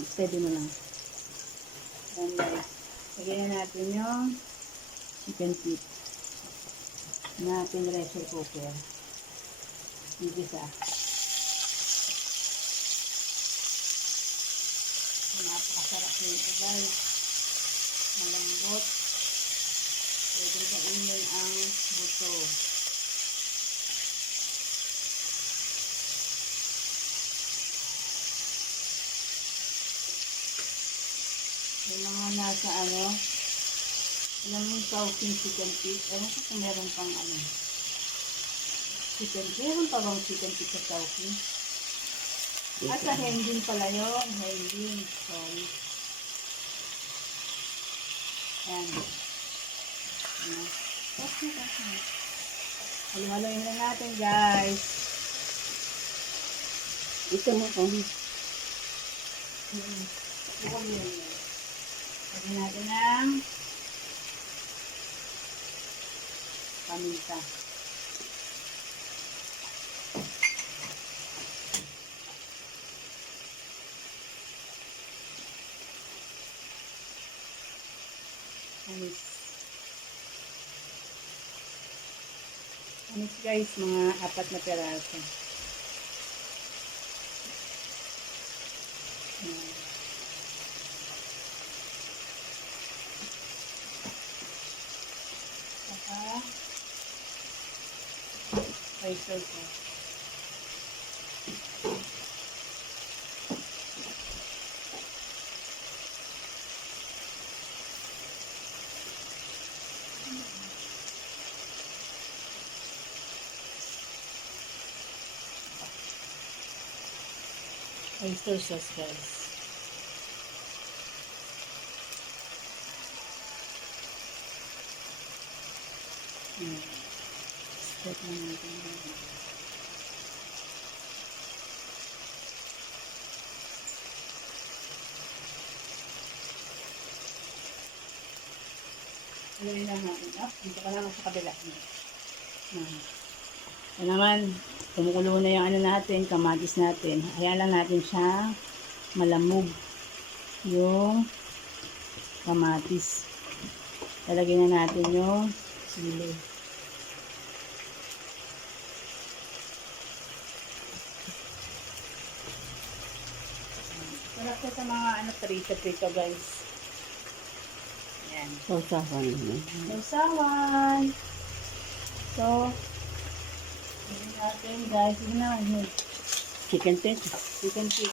Steady na lang. Ayan guys. Lagyan na natin yung chicken feet na pinressure cooker. Igisa. Napakasarap nito guys. Malambot. Pwede kainin ang buto. Yung mga nasa alam mo yung Chowking chicken feet. Ewan ko kung meron pang chicken feet. Meron pa bang chicken feet sa Chowking? Sa Hendin pala yun. Hendin. Sorry. Ayan. Halo-haloyin lang natin guys. Ito mo kung Lagyan natin ng paminta. Anis guys, mga 4 na peraso. Saka oyster sauce. Oyster sauce guys. Spread na natin. Ayan lang natin. Dito ka naman sa kabila. Ayan naman. Kumukulo na yung natin, kamatis natin. Ayan lang natin siya malamog yung kamatis. Talagyan na natin yung sili. Sarap ko sa mga prito guys. Ayan. sausawan mo. Sausawan. So, natin guys, yun na, Chicken feet. chicken feet.